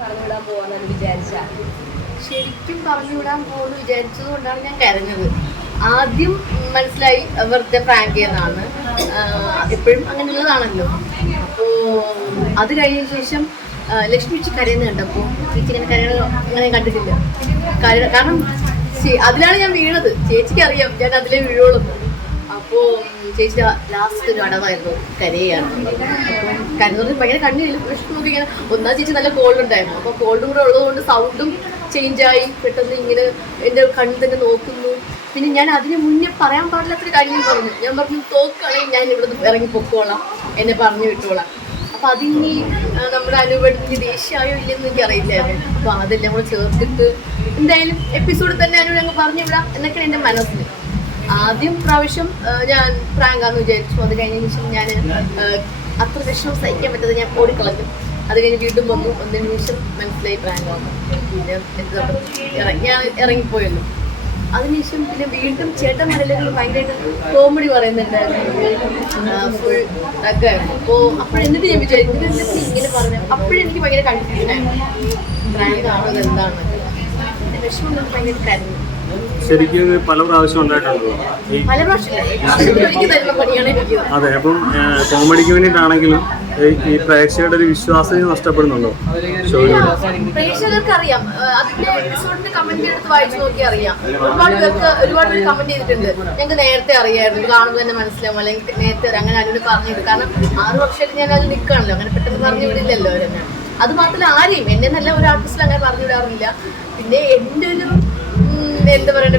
പറഞ്ഞുവിടാൻ പോവാന്നാണ് വിചാരിച്ച. ശരിക്കും പറഞ്ഞുവിടാൻ പോകുന്നു വിചാരിച്ചത് കൊണ്ടാണ് ഞാൻ കരഞ്ഞത്. ആദ്യം മനസ്സിലായി വെറുതെ പ്രാങ്ക് ചെയ്യുന്നതാണ് എപ്പോഴും അങ്ങനെയുള്ളതാണല്ലോ. അപ്പോൾ അത് കഴിഞ്ഞ ശേഷം ലക്ഷ്മി ചേച്ചി കരയുന്ന കണ്ടപ്പോൾ ചേച്ചി ഇങ്ങനെ കരയണ അങ്ങനെ കണ്ടിട്ടില്ല. കാരണം അതിലാണ് ഞാൻ വീണത്. ചേച്ചിക്ക് അറിയാം ഞാൻ അതിലേ വീഴുള്ളൂ. അപ്പോൾ ചേച്ചി ലാസ്റ്റ് ഒരു അടവായിരുന്നു കരയാണ് കരഞ്ഞത് ഭയങ്കര കണ്ണിൽ പ്രശ്നം നോക്കി ഇങ്ങനെ ഒന്നാം ചേച്ചി നല്ല കോൾഡ് ഉണ്ടായിരുന്നു. അപ്പോൾ കോൾഡും കൂടെ ഉള്ളതുകൊണ്ട് സൗണ്ടും ചേഞ്ചായി പെട്ടെന്ന് ഇങ്ങനെ എന്റെ കണ്ണിൽ തന്നെ നോക്കുന്നു. പിന്നെ ഞാൻ അതിന് മുന്നേ പറയാൻ പാടില്ലാത്തൊരു കാര്യം പറഞ്ഞു. ഞാൻ പറഞ്ഞു തോക്കുകയാണെങ്കിൽ ഞാൻ ഇവിടെ ഇറങ്ങി പൊക്കോളാം. എന്നെ പറഞ്ഞു വിട്ടോളാം. അപ്പൊ അതിനി നമ്മുടെ അനുപടിക്ക് ദേഷ്യമായോ ഇല്ലെന്ന് എനിക്ക് അറിയില്ലായിരുന്നു അപ്പൊ അതെല്ലാം കൂടെ ചേർത്തിട്ട് എന്തായാലും എപ്പിസോഡ് തന്നെ അനു അങ്ങ് പറഞ്ഞു വിടാം എന്നൊക്കെയാണ് എന്റെ മനസ്സിൽ ആദ്യം പ്രാവശ്യം ഞാൻ പ്രാങ്കാന്ന് വിചാരിച്ചു. അത് കഴിഞ്ഞ ശേഷം ഞാൻ അത്ര വിഷമം സഹിക്കാൻ പറ്റാതെ ഞാൻ ഓടിക്കളഞ്ഞു. അത് കഴിഞ്ഞ് വീണ്ടും വന്നു. ഒന്നിനു ശേഷം മനസ്സിലായി പ്രാങ്കാന്ന് പിന്നെ ഇറങ്ങി ഞാൻ ഇറങ്ങിപ്പോയല്ലോ. അതിനുശേഷം പിന്നെ വീണ്ടും ചേട്ടൻ മരലുകൾ ഭയങ്കരമായിട്ട് കോമഡി പറയുന്നുണ്ടായിരുന്നു. ഫുൾ റഗ്ഗായിരുന്നു അപ്പോൾ അപ്പോഴെന്നിട്ട് ഞാൻ വിചാരിച്ചു ഇങ്ങനെ പറഞ്ഞു? അപ്പോഴെനിക്ക് ഭയങ്കര കൺഫ്യൂഷനായിരുന്നു പ്രാങ്കാണോ ഇതെന്താണ് എന്റെ വിഷമം ഭയങ്കര കരഞ്ഞു. ശരിക്കും പല പ്രാവശ്യം ഉണ്ടായിട്ടുണ്ടോ? അതെ അപ്പം കോമഡിക്ക് വേണ്ടിയിട്ടാണെങ്കിലും ഈ- പ്രേക്ഷകരുടെ ഒരു വിശ്വാസം നഷ്ടപ്പെടുന്നുണ്ടോ? പ്രേക്ഷകർക്ക് അറിയാം ഏഹ് അതിന്റെ എപ്പിസോഡിന്റെ കമന്റ് എടുത്ത് വായിച്ചു നോക്കി അറിയാം. ഒരുപാട് പേർക്ക് ഒരുപാട് പേര് കമന്റ് ചെയ്തിട്ടുണ്ട്. ഞങ്ങൾക്ക് നേരത്തെ അറിയായിരുന്നു. ഇത് കാണുമ്പോൾ തന്നെ മനസ്സിലാവും. അല്ലെങ്കിൽ നേരത്തെ അങ്ങനെ അതിനോട് പറഞ്ഞിട്ട് കാരണം ആറ് വർഷമായിട്ട് ഞാൻ അത് നിൽക്കുകയാണല്ലോ. അങ്ങനെ പെട്ടെന്ന് പറഞ്ഞു വിടില്ലല്ലോ അവരെന്നെ അത് മാത്രമല്ല ആരെയും എന്നെ നല്ല ഒരു ആർട്ടിസ്റ്റിൽ അങ്ങനെ പറഞ്ഞു വിടാറില്ല പിന്നെ എന്റെ ഒരു എന്താ പറയണ്ട?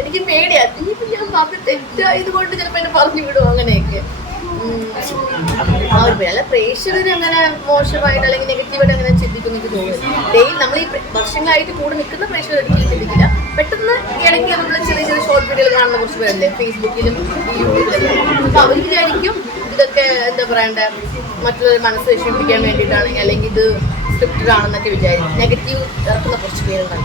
എനിക്ക് പേടിയാ. ഇനിയിപ്പോ ഞാൻ പറഞ്ഞ തെറ്റായത് കൊണ്ട് ചിലപ്പോ എന്നെ പറഞ്ഞു വിടും അങ്ങനെയൊക്കെ. അല്ല പ്രേക്ഷകർ അങ്ങനെ മോശമായിട്ട് അല്ലെങ്കിൽ നെഗറ്റീവായിട്ട് അങ്ങനെ ചിന്തിക്കുന്നു എനിക്ക് തോന്നുന്നു നമ്മൾ ഈ വർഷങ്ങളായിട്ട് കൂടെ നിൽക്കുന്ന പ്രേക്ഷകർ ഒരിക്കലും ചിന്തിക്കില്ല. പെട്ടെന്ന് ഇടയ്ക്ക് നമ്മൾ ചെറിയ ചെറിയ ഷോർട്ട് വീഡിയോകൾ കാണുന്ന കുറച്ച് പേരല്ലേ ഫേസ്ബുക്കിലും യൂട്യൂബിലും അപ്പൊ അവർ വിചാരിക്കും ഇതൊക്കെ എന്താ പറയണ്ടേ? മറ്റുള്ളവരെ മനസ്സ് വിഷമിപ്പിക്കാൻ വേണ്ടിയിട്ടാണെങ്കിൽ അല്ലെങ്കിൽ ഇത് സ്ക്രിപ്റ്റഡ് ആണെന്നൊക്കെ വിചാരിക്കും. നെഗറ്റീവ് ഇറക്കുന്ന കുറച്ച് പേരുണ്ട്.